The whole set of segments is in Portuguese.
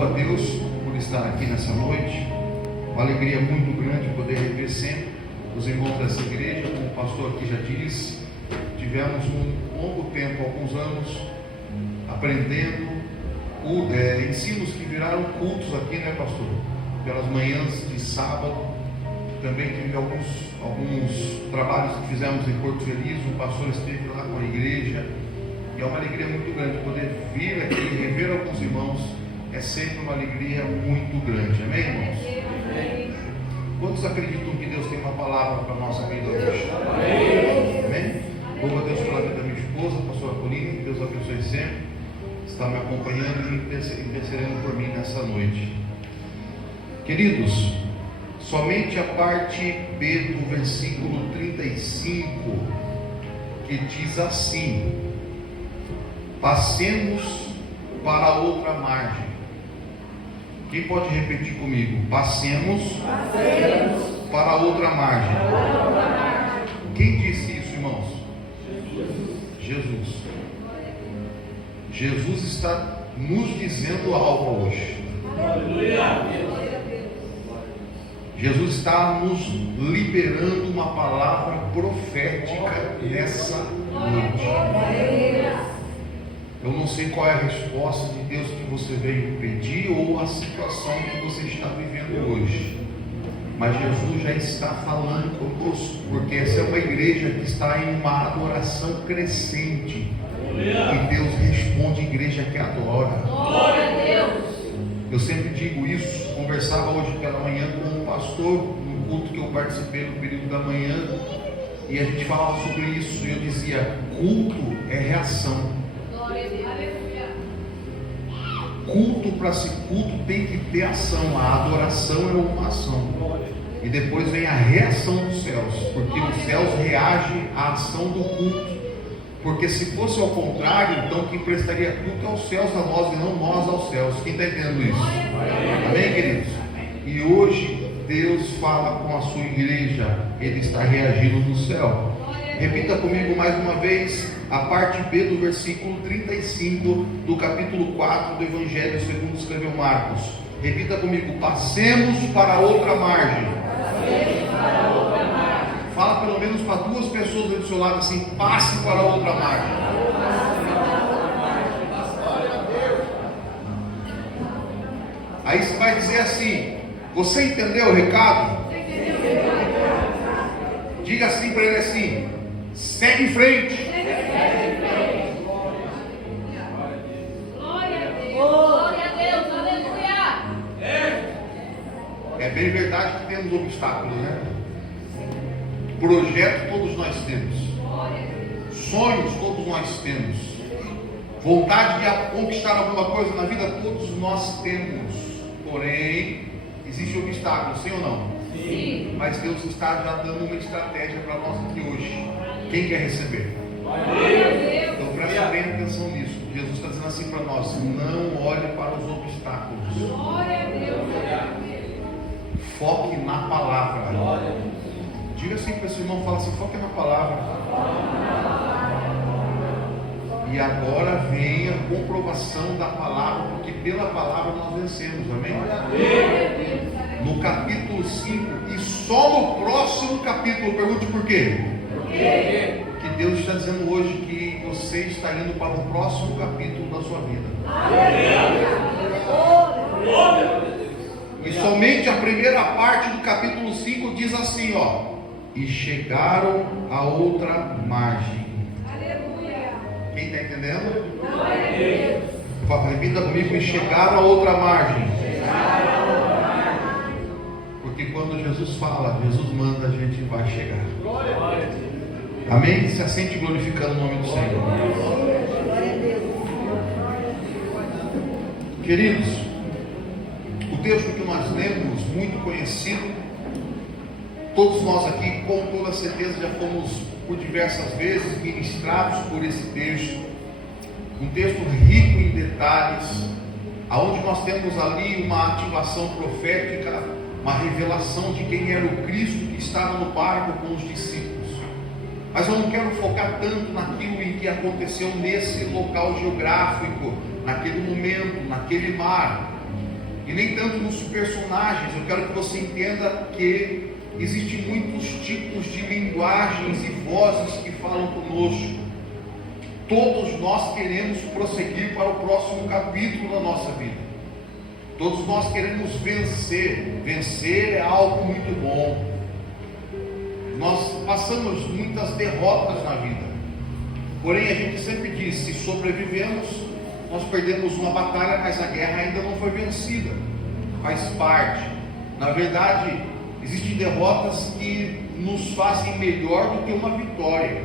Louvo a Deus por estar aqui nessa noite. Uma alegria muito grande poder rever sempre os irmãos dessa igreja. Como o pastor aqui já disse, tivemos um longo tempo, alguns anos, aprendendo ensinos que viraram cultos aqui, né, pastor? Pelas manhãs de sábado. Também tive alguns trabalhos que fizemos em Porto Feliz. O pastor esteve lá com a igreja. E é uma alegria muito grande poder vir aqui e rever alguns irmãos. É sempre uma alegria muito grande. Amém, irmãos? Amém. Quantos acreditam que Deus tem uma palavra para a nossa vida hoje? Amém. Amém? Louvo a Deus pela vida da minha esposa, a pastora Pauline. Que Deus abençoe sempre. Está me acompanhando e intercedendo por mim nessa noite. Queridos, somente a parte B do versículo 35, que diz assim: passemos para outra margem. Quem pode repetir comigo? Passemos para outra margem. Quem disse isso, irmãos? Jesus. Jesus está nos dizendo algo hoje. Jesus está nos liberando uma palavra profética nessa noite. Eu não sei qual é a resposta de Deus que você veio pedir ou a situação que você está vivendo hoje, mas Jesus já está falando conosco, porque essa é uma igreja que está em uma adoração crescente, e Deus responde à igreja que adora. Glória a Deus. Eu sempre digo isso. Conversava hoje pela manhã com um pastor no culto que eu participei no período da manhã, e a gente falava sobre isso, e eu dizia: culto é reação. Culto, para ser culto, tem que ter ação. A adoração é uma ação, e depois vem a reação dos céus, porque os céus reagem à ação do culto. Porque se fosse ao contrário, então quem prestaria culto aos céus a nós e não nós aos céus. Quem está entendendo isso? Amém, queridos? E hoje Deus fala com a sua igreja. Ele está reagindo no céu. Repita comigo mais uma vez a parte B do versículo 35 do capítulo 4 do Evangelho segundo escreveu Marcos. Repita comigo: passemos para outra margem. Fala pelo menos para duas pessoas do seu lado assim: passe para outra margem. Aí você vai dizer assim: você entendeu o recado? Diga assim para ele assim: segue em frente. Glória a Deus, aleluia. É bem verdade que temos obstáculos, né? Projeto todos nós temos, sonhos todos nós temos, vontade de conquistar alguma coisa na vida todos nós temos, porém existe obstáculo, sim ou não? Sim. Mas Deus está já dando uma estratégia para nós aqui hoje. Quem quer receber? Então presta bem atenção nisso. Jesus está dizendo assim para nós: não olhe para os obstáculos, foque na palavra. Diga assim para esse irmão, fala assim: foque na palavra. E agora vem a comprovação da palavra, porque pela palavra nós vencemos, amém? No capítulo 5, e só no próximo capítulo, pergunte por quê? Porque Deus está dizendo hoje que você está indo para o próximo capítulo da sua vida. E somente a primeira parte do capítulo 5 diz assim, ó: e chegaram a outra margem. Aleluia. Quem está entendendo? Repita comigo: e chegaram a outra margem. Porque quando Jesus fala, Jesus manda, a gente vai chegar. Amém? Se assente glorificando o nome do Senhor. Queridos, o texto que nós lemos, muito conhecido, todos nós aqui com toda certeza já fomos por diversas vezes ministrados por esse texto. Um texto rico em detalhes, aonde nós temos ali uma ativação profética, uma revelação de quem era o Cristo que estava no barco com os discípulos. Mas eu não quero focar tanto naquilo em que aconteceu nesse local geográfico, naquele momento, naquele mar. e nem tanto nos personagens. Eu quero que você entenda que existem muitos tipos de linguagens e vozes que falam conosco. Todos nós queremos prosseguir para o próximo capítulo da nossa vida. Todos nós queremos vencer. Vencer é algo muito bom. Nós passamos muitas derrotas na vida. Porém, a gente sempre diz, se sobrevivemos, nós perdemos uma batalha, mas a guerra ainda não foi vencida. Faz parte. Na verdade, existem derrotas que nos fazem melhor do que uma vitória.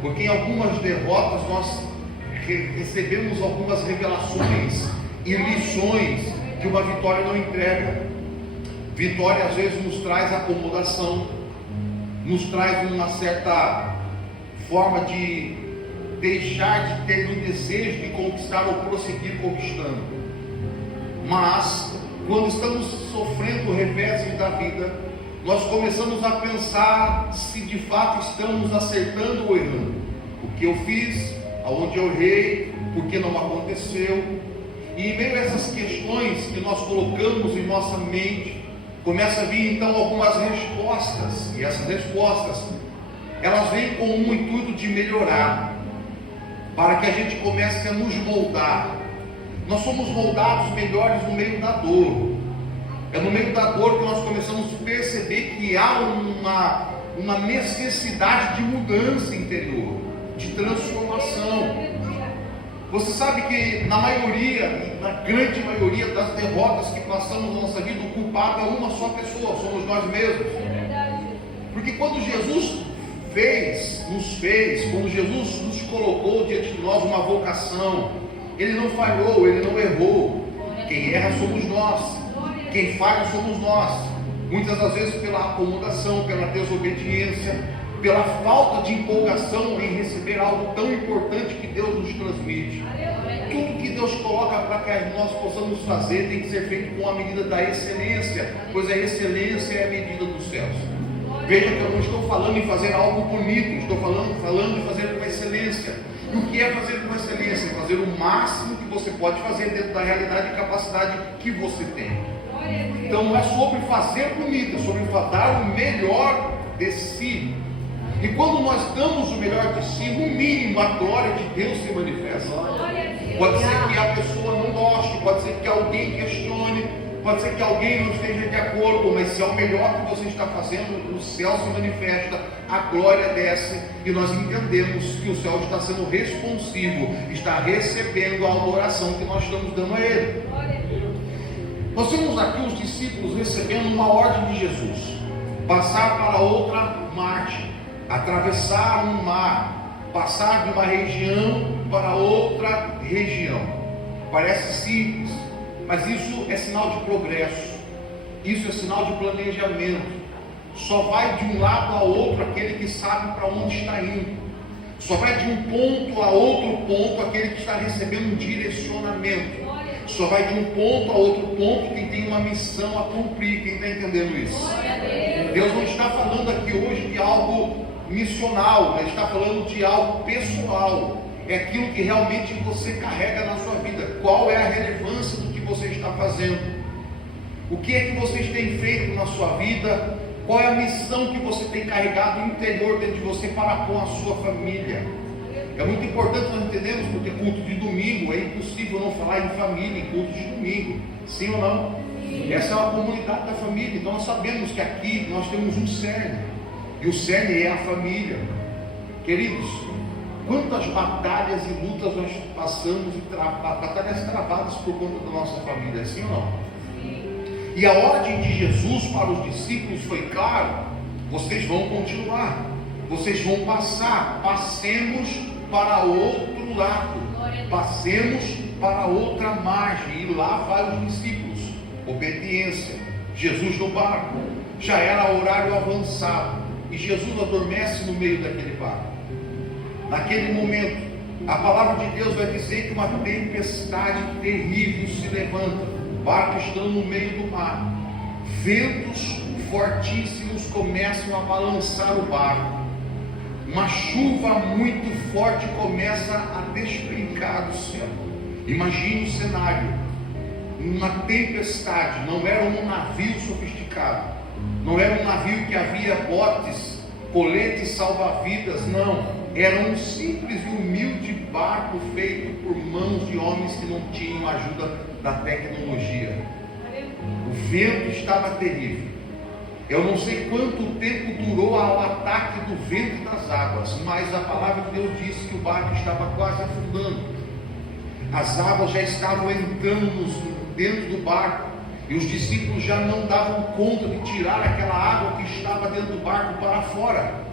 Porque em algumas derrotas nós recebemos algumas revelações e lições que uma vitória não entrega. Vitória às vezes nos traz acomodação, nos traz uma certa forma de deixar de ter o desejo de conquistar ou prosseguir conquistando. Mas quando estamos sofrendo reveses da vida, nós começamos a pensar se de fato estamos acertando ou errando. O que eu fiz, aonde eu errei, por que não aconteceu. E em meio a essas questões que nós colocamos em nossa mente, começa a vir então algumas respostas. E essas respostas, elas vêm com um intuito de melhorar, para que a gente comece a nos moldar. Nós somos moldados melhores no meio da dor. É no meio da dor que nós começamos a perceber que há uma necessidade de mudança interior, de transformação. Você sabe que na grande maioria das derrotas que passamos na nossa vida, o culpado é uma só pessoa, somos nós mesmos. Porque quando Jesus quando Jesus nos colocou diante de nós uma vocação, Ele não falhou, Ele não errou. Quem erra somos nós. Quem falha somos nós. Muitas das vezes pela acomodação, pela desobediência, pela falta de empolgação em receber algo tão importante que Deus nos transmite. Tudo que Deus coloca para que nós possamos fazer tem que ser feito com a medida da excelência, pois a excelência é a medida dos céus. Veja que eu não estou falando em fazer algo bonito, estou falando em fazer com excelência. E o que é fazer com excelência? Fazer o máximo que você pode fazer dentro da realidade e capacidade que você tem. Então não é sobre fazer bonito, é sobre dar o melhor de si. E quando nós damos o melhor de si, no mínimo a glória de Deus se manifesta. Pode ser que a pessoa não goste, pode ser que alguém questione, pode ser que alguém não esteja de acordo, mas se é o melhor que você está fazendo, o céu se manifesta, a glória desce e nós entendemos que o céu está sendo responsivo, está recebendo a adoração que nós estamos dando a Ele. Nós temos aqui os discípulos recebendo uma ordem de Jesus: passar para outra margem, atravessar um mar, passar de uma região para outra região. Parece simples, mas isso é sinal de progresso, isso é sinal de planejamento. Só vai de um lado a outro aquele que sabe para onde está indo. Só vai de um ponto a outro ponto aquele que está recebendo um direcionamento. Só vai de um ponto a outro ponto quem tem uma missão a cumprir. Quem está entendendo isso? Deus não está falando aqui hoje de algo missional, Ele está falando de algo pessoal. É aquilo que realmente você carrega na sua vida. Qual é a relevância do que você está fazendo? O que é que vocês têm feito na sua vida? Qual é a missão que você tem carregado interior dentro de você para com a sua família? É muito importante nós entendermos, porque culto de domingo é impossível não falar em família, em culto de domingo. Sim ou não? Sim. Essa é uma comunidade da família. Então nós sabemos que aqui nós temos um cerne. E o cerne é a família. Queridos, quantas batalhas e lutas nós passamos, batalhas travadas por conta da nossa família, sim ou não? Sim. E a ordem de Jesus para os discípulos foi clara: vocês vão continuar, vocês vão passar, passemos para outro lado, passemos para outra margem. E lá vai os discípulos, obediência. Jesus no barco, já era horário avançado, e Jesus adormece no meio daquele barco. Naquele momento, a palavra de Deus vai dizer que uma tempestade terrível se levanta, o barco estando no meio do mar, ventos fortíssimos começam a balançar o barco, uma chuva muito forte começa a despencar do céu. Imagine o cenário: uma tempestade, não era um navio sofisticado, não era um navio que havia botes, coletes salva-vidas, não, era um simples e humilde barco feito por mãos de homens que não tinham ajuda da tecnologia. O vento estava terrível. Eu não sei quanto tempo durou o ataque do vento e das águas, mas a palavra de Deus diz que o barco estava quase afundando. As águas já estavam entrando dentro do barco, e os discípulos já não davam conta de tirar aquela água que estava dentro do barco para fora.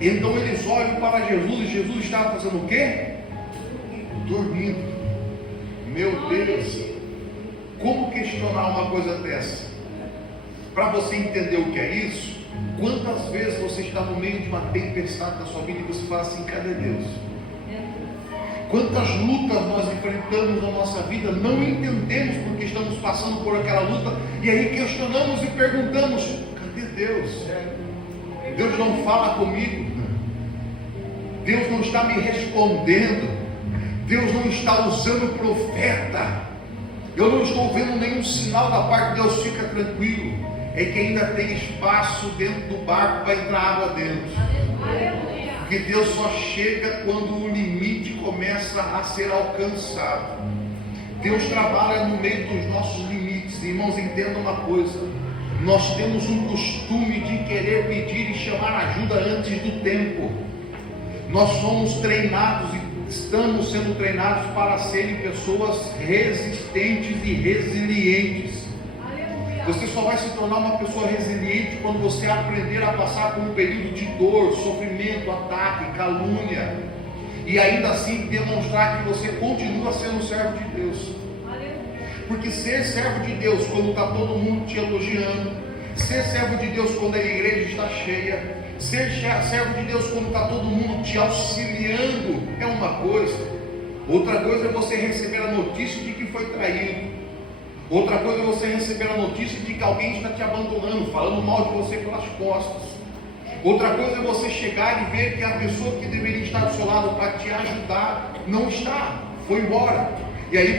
Então eles olham para Jesus, e Jesus estava fazendo o quê? Dormindo. Meu Deus, como questionar uma coisa dessa? Para você entender o que é isso, quantas vezes você está no meio de uma tempestade da sua vida e você fala assim: cadê Deus? Quantas lutas nós enfrentamos na nossa vida, não entendemos porque estamos passando por aquela luta, e aí questionamos e perguntamos: cadê Deus? Deus não fala comigo, Deus não está me respondendo, Deus não está usando o profeta, eu não estou vendo nenhum sinal da parte de Deus. Fica tranquilo, é que ainda tem espaço dentro do barco para entrar água dentro. Porque Deus só chega quando o limite começa a ser alcançado. Deus trabalha no meio dos nossos limites. Irmãos, entenda uma coisa: nós temos um costume de querer pedir e chamar ajuda antes do tempo. Nós somos treinados e estamos sendo treinados para serem pessoas resistentes e resilientes. Você só vai se tornar uma pessoa resiliente quando você aprender a passar por um período de dor, sofrimento, ataque, calúnia, e ainda assim demonstrar que você continua sendo servo de Deus. Porque ser servo de Deus quando está todo mundo te elogiando, ser servo de Deus quando a igreja está cheia, ser servo de Deus quando está todo mundo te auxiliando é uma coisa. Outra coisa é você receber a notícia de que foi traído. Outra coisa é você receber a notícia de que alguém está te abandonando, falando mal de você pelas costas. Outra coisa é você chegar e ver que a pessoa que deveria estar do seu lado para te ajudar não está, foi embora. E aí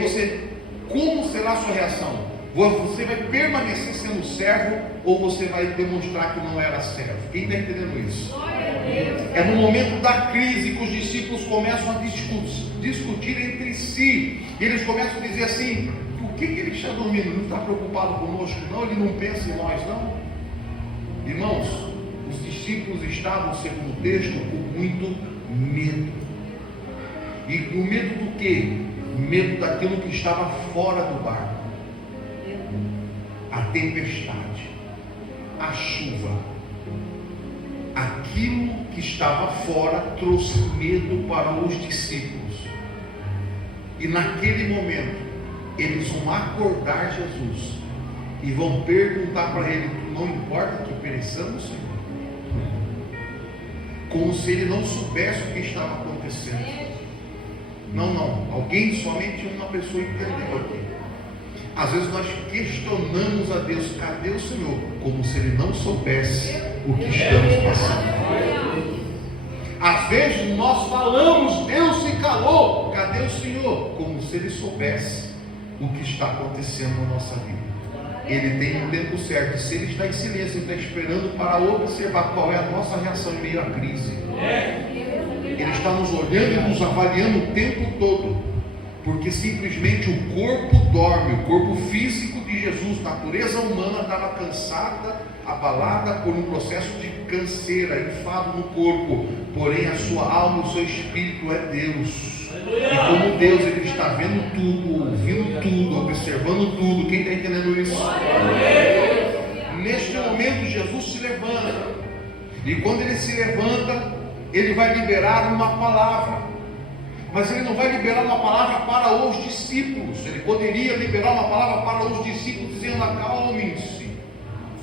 como será a sua reação? Você vai permanecer sendo servo ou você vai demonstrar que não era servo? Quem está entendendo isso? É no momento da crise que os discípulos começam a discutir entre si. E eles começam a dizer assim: por que ele está dormindo? Ele não está preocupado conosco, não? Ele não pensa em nós, não? Irmãos, os discípulos estavam, segundo o texto, com muito medo. E com medo do quê? Medo daquilo que estava fora do barco. A tempestade, a chuva, aquilo que estava fora trouxe medo para os discípulos. E naquele momento eles vão acordar Jesus e vão perguntar para ele: não importa que pereçamos, Senhor? Como se ele não soubesse o que estava acontecendo. Não, alguém, somente uma pessoa entendeu aqui. Às vezes nós questionamos a Deus: cadê o Senhor? Como se ele não soubesse o que estamos passando. Às vezes nós falamos: Deus se calou, cadê o Senhor? Como se ele soubesse o que está acontecendo na nossa vida. Ele tem um tempo certo, e se ele está em silêncio, ele está esperando para observar qual é a nossa reação em meio à crise. Ele está nos olhando e nos avaliando o tempo todo, porque simplesmente o corpo dorme, o corpo físico de Jesus, natureza humana, estava cansada, abalada por um processo de canseira, enfado no corpo, porém a sua alma e o seu espírito é Deus. E como Deus, ele está vendo tudo, ouvindo tudo, observando tudo. Quem está entendendo isso? Neste momento Jesus se levanta, e quando ele se levanta, ele vai liberar uma palavra. Mas ele não vai liberar uma palavra para os discípulos. Ele poderia liberar uma palavra para os discípulos, dizendo: acalmem-se,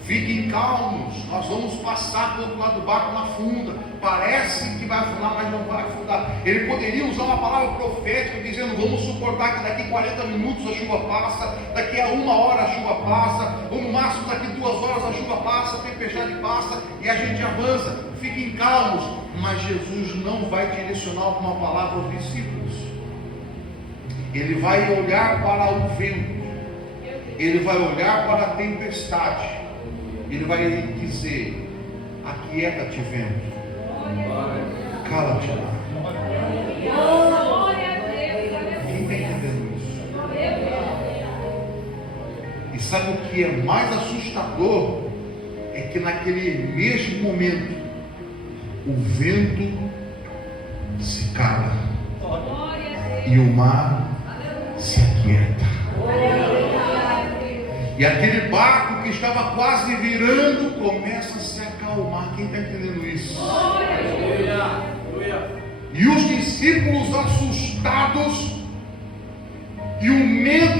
fiquem calmos, nós vamos passar do outro lado do barco na funda. Parece que vai afundar, mas não vai afundar. Ele poderia usar uma palavra profética, dizendo: vamos suportar que daqui 40 minutos a chuva passa, daqui a 1 hora a chuva passa, ou no máximo daqui 2 horas a chuva passa, a tempestade passa e a gente avança. Fiquem calmos. Mas Jesus não vai direcionar uma palavra aos discípulos. Ele vai olhar para o vento ele vai olhar para a tempestade, ele vai dizer: aquieta-te, vento, cala-te mar. Quem está entendendo isso? E sabe o que é mais assustador? É que naquele mesmo momento o vento se cala e o mar se aquieta. E aquele barco que estava quase virando começa a se acalmar. Quem está entendendo isso? E os discípulos assustados, e o medo